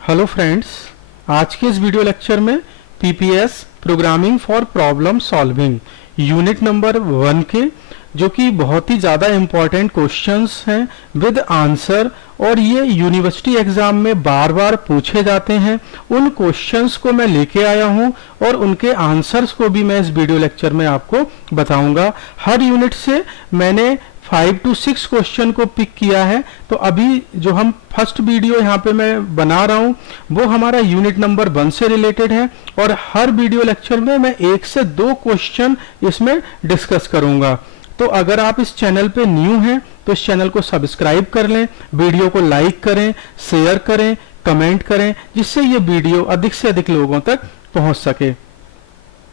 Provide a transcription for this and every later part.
Hello friends, आज के इस वीडियो लेक्चर में PPS programming for problem solving unit number 1 के जो कि बहुत ही ज़्यादा इम्पॉर्टेंट क्वेश्चंस हैं विद आंसर और ये यूनिवर्सिटी एग्जाम में बार बार पूछे जाते हैं, उन क्वेश्चंस को मैं लेके आया हूं और उनके आंसर्स को भी मैं इस वीडियो लेक्चर में आपको बताऊंगा। हर यूनिट से मैंने 5 to 6 क्वेश्चन को पिक किया है। तो अभी जो हम फर्स्ट वीडियो यहाँ पे मैं बना रहा हूँ वो हमारा यूनिट नंबर 1 से रिलेटेड है और हर वीडियो लेक्चर में मैं 1 से 2 क्वेश्चन इसमें डिस्कस करूंगा। तो अगर आप इस चैनल पे न्यू हैं तो इस चैनल को सब्सक्राइब कर लें, वीडियो को लाइक करें, शेयर करें, कमेंट करें, जिससे ये वीडियो अधिक से अधिक लोगों तक पहुंच सके।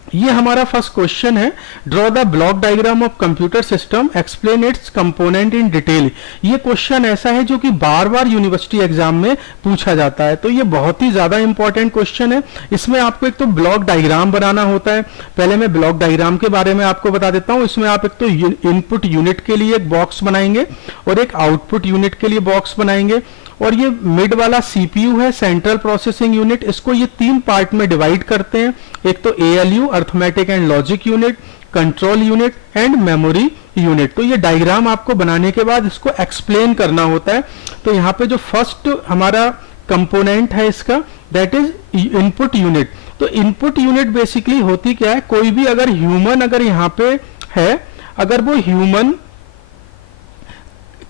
ये हमारा फर्स्ट क्वेश्चन है, draw the block diagram of computer system, explain it's component in detail. ये क्वेश्चन ऐसा है जो कि बार बार यूनिवर्सिटी एग्जाम में पूछा जाता है, तो ये बहुत ही ज्यादा इंपॉर्टेंट क्वेश्चन है। इसमें आपको एक तो ब्लॉक डायग्राम बनाना होता है। पहले मैं ब्लॉक डायग्राम के बारे में आपको बता देता हूं। इसमें आप एक तो इनपुट यूनिट के लिए एक बॉक्स बनाएंगे और एक आउटपुट यूनिट के लिए बॉक्स बनाएंगे और ये मिड वाला सीपीयू है, सेंट्रल प्रोसेसिंग यूनिट। इसको ये 3 पार्ट में डिवाइड करते हैं, एक तो ALU arithmetic and logic unit, control unit and memory unit. तो ये डायग्राम आपको बनाने के बाद इसको एक्सप्लेन करना होता है। तो यहाँ पे जो फर्स्ट हमारा कंपोनेंट है इसका, दैट इज इनपुट यूनिट। तो इनपुट यूनिट बेसिकली होती क्या है, कोई भी अगर ह्यूमन अगर यहाँ पे है, अगर वो ह्यूमन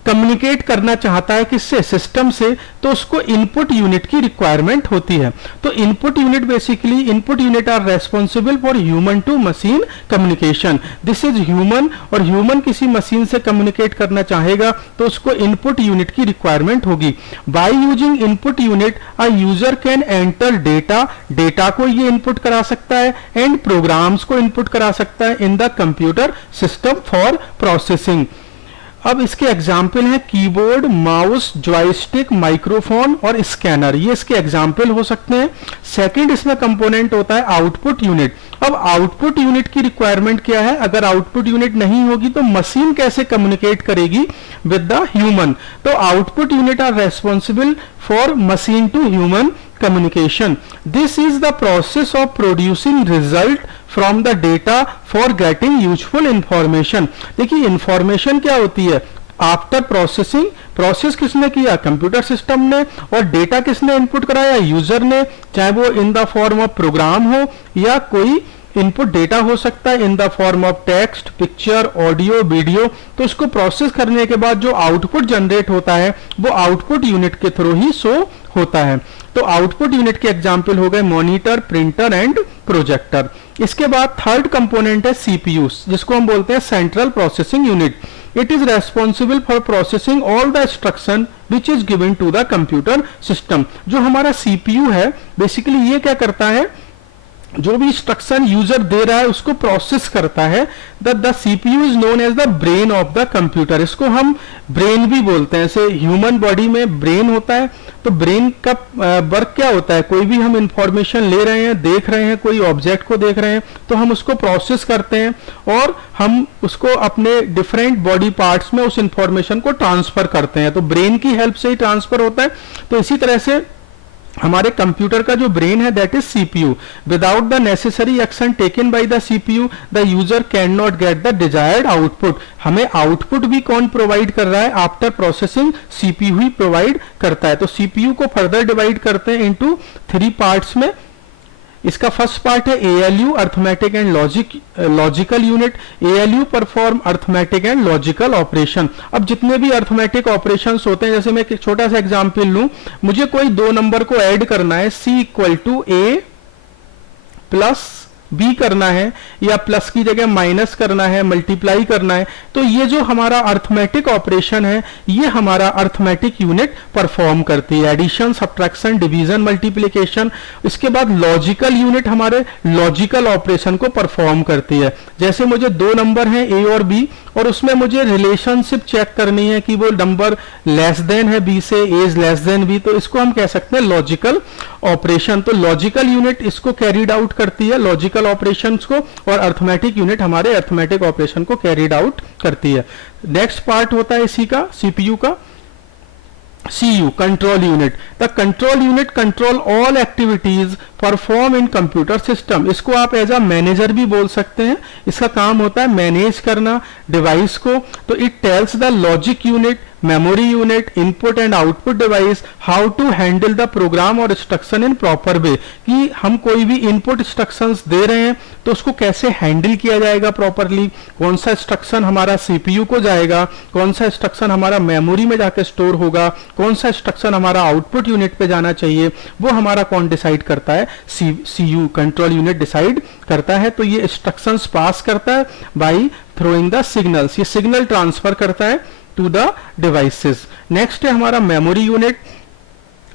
कम्युनिकेट करना चाहता है किससे, सिस्टम से, तो उसको इनपुट यूनिट की रिक्वायरमेंट होती है। तो input unit basically, input unit are responsible for human to machine communication. This is human, और ह्यूमन किसी मशीन से कम्युनिकेट करना चाहेगा तो उसको इनपुट यूनिट की रिक्वायरमेंट होगी। By using input unit a user can enter data, data को ये इनपुट करा सकता है एंड प्रोग्राम्स को इनपुट करा सकता है in the computer system for processing. अब इसके एग्जाम्पल हैं कीबोर्ड, माउस, जॉयस्टिक, माइक्रोफोन और स्कैनर, ये इसके एग्जाम्पल हो सकते हैं। सेकंड इसमें कंपोनेंट होता है आउटपुट यूनिट। अब आउटपुट यूनिट की रिक्वायरमेंट क्या है, अगर आउटपुट यूनिट नहीं होगी तो मशीन कैसे कम्युनिकेट करेगी विद द ह्यूमन। तो output unit are responsible for machine to human communication. This is the process of producing result from the data for getting useful information. देखिए इंफॉर्मेशन क्या होती है, आफ्टर प्रोसेसिंग, प्रोसेस किसने किया, computer system ने, और data किसने इनपुट कराया, यूजर ने, चाहे वो in the form of program हो या कोई इनपुट डेटा हो सकता है in the form of text, picture, audio, video. तो इसको प्रोसेस करने के बाद जो आउटपुट जनरेट होता है वो आउटपुट यूनिट के थ्रू ही शो होता है। तो आउटपुट यूनिट के एग्जाम्पल हो गए मॉनिटर, प्रिंटर एंड प्रोजेक्टर। इसके बाद थर्ड कंपोनेंट है सीपीयू, जिसको हम बोलते हैं central processing unit. It is responsible for processing all the instruction which is given to the computer system. जो हमारा सीपीयू है बेसिकली ये क्या करता है, जो भी इंस्ट्रक्शन यूजर दे रहा है उसको प्रोसेस करता है। The CPU is known as the brain of the computer. इसको हम ब्रेन भी बोलते हैं। जैसे ह्यूमन बॉडी में ब्रेन होता है, तो ब्रेन का वर्क क्या होता है, कोई भी हम इंफॉर्मेशन ले रहे हैं, देख रहे हैं, कोई ऑब्जेक्ट को देख रहे हैं तो हम उसको प्रोसेस करते हैं और हम उसको अपने डिफरेंट बॉडी पार्ट्स में उस इंफॉर्मेशन को ट्रांसफर करते हैं। तो ब्रेन की हेल्प से ही ट्रांसफर होता है। तो इसी तरह से हमारे कंप्यूटर का जो ब्रेन है that is CPU. Without the necessary action taken by the CPU the user can not get the desired output. हमें आउटपुट भी कौन प्रोवाइड कर रहा है, आफ्टर प्रोसेसिंग सीपीयू ही प्रोवाइड करता है। तो सीपीयू को फर्दर डिवाइड करते हैं इनटू 3 पार्ट्स में। इसका फर्स्ट पार्ट है ALU arithmetic and logical unit. ALU perform arithmetic and logical operation. अब जितने भी अर्थमेटिक ऑपरेशंस होते हैं, जैसे मैं एक छोटा सा एग्जांपल लूं, मुझे कोई 2 नंबर को ऐड करना है, C = A प्लस बी करना है या प्लस की जगह माइनस करना है, मल्टीप्लाई करना है, तो ये जो हमारा अर्थमेटिक ऑपरेशन है ये हमारा अर्थमेटिक यूनिट परफॉर्म करती है, एडिशन, सब्ट्रैक्शन, डिवीजन, मल्टीप्लिकेशन। इसके बाद लॉजिकल यूनिट हमारे लॉजिकल ऑपरेशन को परफॉर्म करती है। जैसे मुझे 2 नंबर हैं ए और बी और उसमें मुझे रिलेशनशिप चेक करनी है कि वो नंबर लेस देन है बी से, ए इज लेस देन बी, तो इसको हम कह सकते हैं लॉजिकल ऑपरेशन। तो लॉजिकल यूनिट इसको कैरीड आउट करती है, लॉजिकल ऑपरेशंस को, और अर्थमेटिक यूनिट हमारे अर्थमेटिक ऑपरेशन को कैरीड आउट करती है। नेक्स्ट पार्ट होता है इसी का, सीपीयू का, CU control unit. The control unit control all activities perform in computer system. इसको आप एज अ मैनेजर भी बोल सकते हैं. इसका काम होता है मैनेज करना डिवाइस को. तो it tells the logic unit, memory unit, input and output device how to handle the program और इंस्ट्रक्शन इन प्रॉपर वे, कि हम कोई भी इनपुट इंस्ट्रक्शंस दे रहे हैं तो उसको कैसे हैंडल किया जाएगा प्रॉपरली, कौन सा इंस्ट्रक्शन हमारा सीपीयू को जाएगा, कौन सा इंस्ट्रक्शन हमारा मेमोरी में जाकर स्टोर होगा, कौन सा इंस्ट्रक्शन हमारा आउटपुट यूनिट पे जाना चाहिए, वो हमारा कौन डिसाइड करता है, सीयू कंट्रोल यूनिट डिसाइड करता है. तो ये इंस्ट्रक्शंस पास करता है बाय थ्रोइंग द सिग्नल्स, ये सिग्नल ट्रांसफर करता है टू द डिवाइसेस. नेक्स्ट है हमारा memory unit.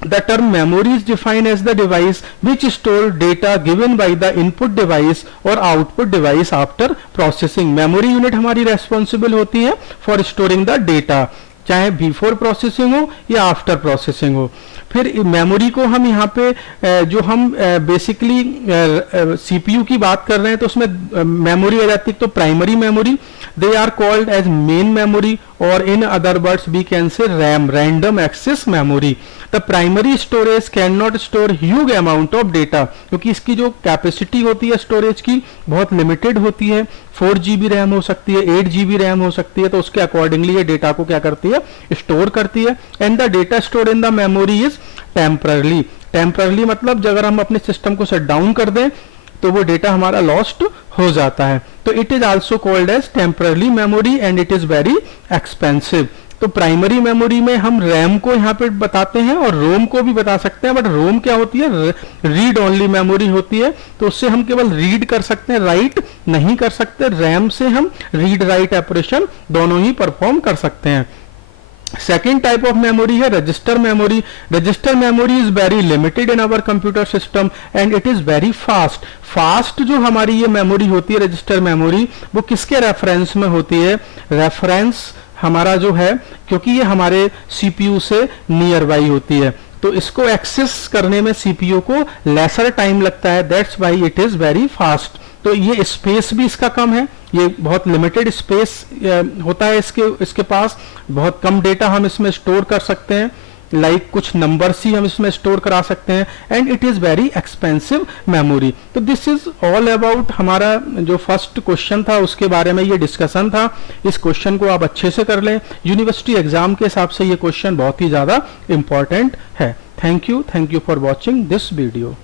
The term memory is defined as the device which store data given by the input device or output device after processing. Memory unit हमारी responsible होती है for storing the data, चाहे before processing हो या after processing हो. फिर memory को हम यहाँ पे जो हम बेसिकली सीपीयू की बात कर रहे हैं तो उसमें मेमोरी आ जाती है. तो primary memory they are called as main memory और in other words we can say RAM, random access memory. The primary storage can not store huge amount of data, क्योंकि इसकी जो कैपेसिटी होती है स्टोरेज की बहुत लिमिटेड होती है. 4 GB रैम हो सकती है, 8 GB रैम हो सकती है. तो उसके अकॉर्डिंगली ये डेटा को क्या करती है, स्टोर करती है. And the data store in the memory is temporarily. Temporarily मतलब अगर हम अपने सिस्टम को शट डाउन कर दें तो वो डेटा हमारा लॉस्ट हो जाता है. तो it is also called as temporary memory and it is very expensive. तो प्राइमरी मेमोरी में हम रैम को यहाँ पे बताते हैं और रोम को भी बता सकते हैं. बट रोम क्या होती है, रीड ओनली मेमोरी होती है. तो उससे हम केवल रीड कर सकते हैं, राइट नहीं कर सकते. रैम से हम रीड राइट ऑपरेशन दोनों ही परफॉर्म कर सकते हैं. सेकेंड टाइप ऑफ मेमोरी है register memory. Register memory is very limited in our computer system and it is very fast. Fast जो हमारी ये मेमोरी होती है रजिस्टर मेमोरी, वो किसके रेफरेंस में होती है, रेफरेंस हमारा जो है, क्योंकि ये हमारे सीपीयू से नियर बाई होती है तो इसको एक्सेस करने में सीपीयू को लेसर टाइम लगता है. That's why it is very fast. तो ये स्पेस भी इसका कम है, ये बहुत लिमिटेड स्पेस होता है इसके पास. बहुत कम डेटा हम इसमें स्टोर कर सकते हैं, लाइक कुछ नंबर्स ही हम इसमें स्टोर करा सकते हैं. And it is very expensive memory. तो दिस इज ऑल अबाउट हमारा जो फर्स्ट क्वेश्चन था उसके बारे में ये डिस्कशन था. इस क्वेश्चन को आप अच्छे से कर लें, यूनिवर्सिटी एग्जाम के हिसाब से ये क्वेश्चन बहुत ही ज्यादा इंपॉर्टेंट है. Thank you for watching this video.